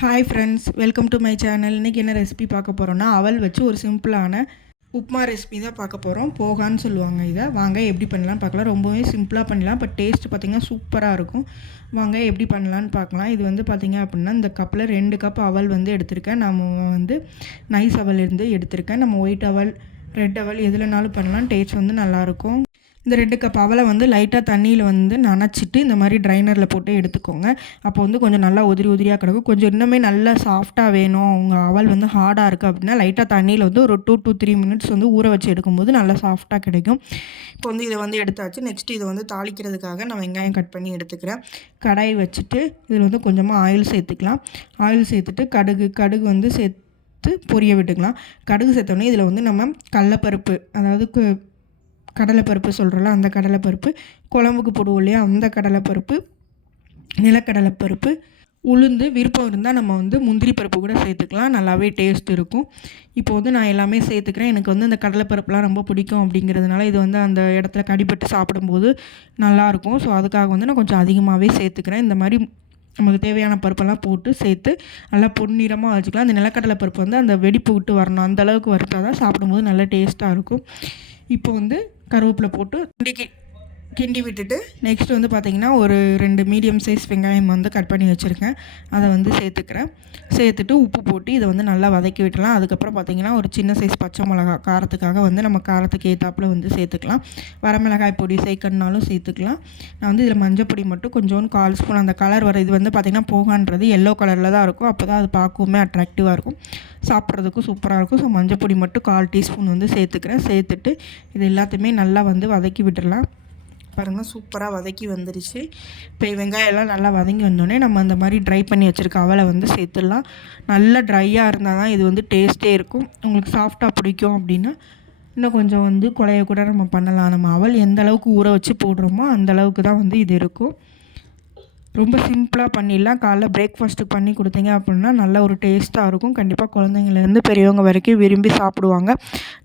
Hi friends, welcome to my channel. இன்றைக்கி என்ன recipe பார்க்க போகிறோன்னா, அவல் வச்சு ஒரு சிம்பிளான உப்புமா ரெசிபி தான் பார்க்க போகிறோம். போகான்னு சொல்லுவாங்க இதை. வாங்க எப்படி பண்ணலாம் பார்க்கலாம். ரொம்பவே சிம்பிளாக பண்ணலாம், பட் டேஸ்ட் பார்த்திங்கன்னா சூப்பராக இருக்கும். வாங்க எப்படி பண்ணலான்னு பார்க்கலாம். இது வந்து பார்த்திங்க அப்படின்னா, இந்த கப்பில் 2 கப் அவல் வந்து எடுத்திருக்கேன். நம்ம வந்து நைஸ் அவல் இருந்து எடுத்திருக்கேன். நம்ம ஒயிட் அவல், ரெட் அவல் எதுலனாலும் பண்ணலாம். டேஸ்ட் வந்து நல்லாயிருக்கும். இந்த 2 கப் அவலை வந்து லைட்டாக தண்ணியில் வந்து நனைச்சிட்டு இந்த மாதிரி ட்ரைனரில் போட்டு எடுத்துக்கோங்க. அப்போ வந்து கொஞ்சம் நல்லா உதிரியாக கிடக்கும். கொஞ்சம் இன்னுமே நல்லா சாஃப்டாக வேணும், உங்கள் அவல் வந்து ஹார்டாக இருக்குது அப்படின்னா லைட்டாக தண்ணியில் வந்து ஒரு 2 to 3 மினிட்ஸ் வந்து ஊற வச்சு எடுக்கும்போது நல்லா சாஃப்டாக கிடைக்கும். இப்போ வந்து இதை வந்து எடுத்தாச்சு. நெக்ஸ்ட்டு இதை வந்து தாளிக்கிறதுக்காக நான் வெங்காயம் கட் பண்ணி எடுத்துக்கிறேன். கடாய் வச்சுட்டு இதில் வந்து கொஞ்சமாக ஆயில் சேர்த்துக்கலாம். ஆயில் சேர்த்துட்டு கடுகு வந்து சேர்த்து பொரிய விட்டுக்கலாம். கடுகு சேர்த்தோடனே இதில் வந்து நம்ம கடலைப்பருப்பு, அதாவது கடலைப்பருப்பு சொல்கிறோம்ல, அந்த கடலைப்பருப்பு, குழம்புக்கு போடுவோம் இல்லையா அந்த கடலைப்பருப்பு, நிலக்கடலைப்பருப்பு, உளுந்து, விருப்பம் இருந்தால் நம்ம வந்து முந்திரி பருப்பு கூட சேர்த்துக்கலாம். நல்லாவே டேஸ்ட் இருக்கும். இப்போ வந்து நான் எல்லாமே சேர்த்துக்கிறேன். எனக்கு வந்து அந்த கடலைப்பருப்புலாம் ரொம்ப பிடிக்கும் அப்படிங்கிறதுனால இது வந்து அந்த இடத்துல கடிப்பட்டு சாப்பிடும்போது நல்லாயிருக்கும். ஸோ அதுக்காக வந்து நான் கொஞ்சம் அதிகமாகவே சேர்த்துக்கிறேன். இந்த மாதிரி நமக்கு தேவையான பருப்பெல்லாம் போட்டு சேர்த்து நல்லா பொன்னிறமாக வச்சுக்கலாம். அந்த நிலக்கடலை பருப்பு வந்து அந்த வெடிப்பு விட்டு வரணும், அந்தளவுக்கு வறுத்தா தான் சாப்பிடும்போது நல்லா டேஸ்ட்டாக இருக்கும். இப்போ வந்து கருவேப்பிலை போட்டு கிண்டி விட்டுட்டு நெக்ஸ்ட் வந்து பார்த்திங்கன்னா ஒரு 2 மீடியம் சைஸ் வெங்காயம் வந்து கட் பண்ணி வச்சுருக்கேன். அதை வந்து சேர்த்துக்கிறேன். சேர்த்துட்டு உப்பு போட்டு இதை வந்து நல்லா வதக்கி விட்டுலாம். அதுக்கப்புறம் பார்த்திங்கன்னா ஒரு சின்ன சைஸ் பச்சை மிளகா, காரத்துக்காக வந்து நம்ம காரத்துக்கு ஏற்றாப்புல வந்து சேர்த்துக்கலாம். வரமிளகாய் பொடி சேர்க்கணுனாலும் சேர்த்துக்கலாம். நான் வந்து இதில் மஞ்சள் பொடி மட்டும் கொஞ்சோண்டு 1/4 ஸ்பூன், அந்த கலர் வர இது வந்து பார்த்திங்கன்னா போகான்றது எல்லோ கலரில் தான் இருக்கும். அப்போ தான் அது பார்க்கவுமே அட்ராக்டிவாக இருக்கும், சாப்பிட்றதுக்கும் சூப்பராக இருக்கும். ஸோ மஞ்சள் பொடி மட்டும் 1/4 டீஸ்பூன் வந்து சேர்த்துக்கிறேன். சேர்த்துட்டு இது எல்லாத்தையுமே நல்லா வந்து வதக்கி விட்டுடலாம். பாருங்கள், சூப்பராக வதக்கி வந்துருச்சு. இப்போ வெங்காயம் எல்லாம் நல்லா வதங்கி வந்தோடனே நம்ம அந்த மாதிரி ட்ரை பண்ணி வச்சுருக்க அவலை வந்து சேர்த்துடலாம். நல்லா ட்ரையாக இருந்தால் தான் இது வந்து டேஸ்ட்டே இருக்கும். உங்களுக்கு சாஃப்டாக பிடிக்கும் அப்படின்னா இன்னும் கொஞ்சம் வந்து குழைய கூட நம்ம பண்ணலாம். நம்ம அவல் எந்த அளவுக்கு ஊற வச்சு போடுறோமோ அந்தளவுக்கு தான் வந்து இது இருக்கும். ரொம்ப சிம்பிளாக பண்ணிடலாம். காலைல பிரேக்ஃபாஸ்ட்டுக்கு பண்ணி கொடுத்தீங்க அப்படின்னா நல்ல ஒரு டேஸ்ட்டாக இருக்கும். கண்டிப்பாக குழந்தைங்கள்லேருந்து பெரியவங்க வரைக்கும் விரும்பி சாப்பிடுவாங்க.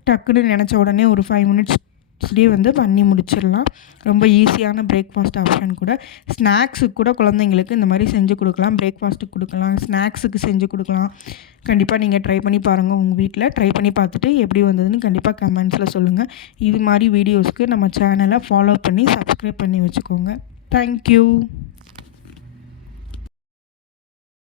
டக்குன்னு நினச்ச உடனே ஒரு 5 மினிட்ஸ்லேயே வந்து பண்ணி முடிச்சிடலாம். ரொம்ப ஈஸியான பிரேக்ஃபாஸ்ட் ஆப்ஷன் கூட. ஸ்நாக்ஸுக்கு கூட குழந்தைங்களுக்கு இந்த மாதிரி செஞ்சு கொடுக்கலாம். பிரேக்ஃபாஸ்ட்டுக்கு கொடுக்கலாம், ஸ்நாக்ஸுக்கு செஞ்சு கொடுக்கலாம். கண்டிப்பாக நீங்கள் ட்ரை பண்ணி பாருங்கள். உங்கள் வீட்டில் ட்ரை பண்ணி பார்த்துட்டு எப்படி வந்ததுன்னு கண்டிப்பாக கமெண்ட்ஸில் சொல்லுங்கள். இது மாதிரி வீடியோஸ்க்கு நம்ம சேனலை ஃபாலோ பண்ணி சப்ஸ்கிரைப் பண்ணி வச்சுக்கோங்க. தேங்க்யூ.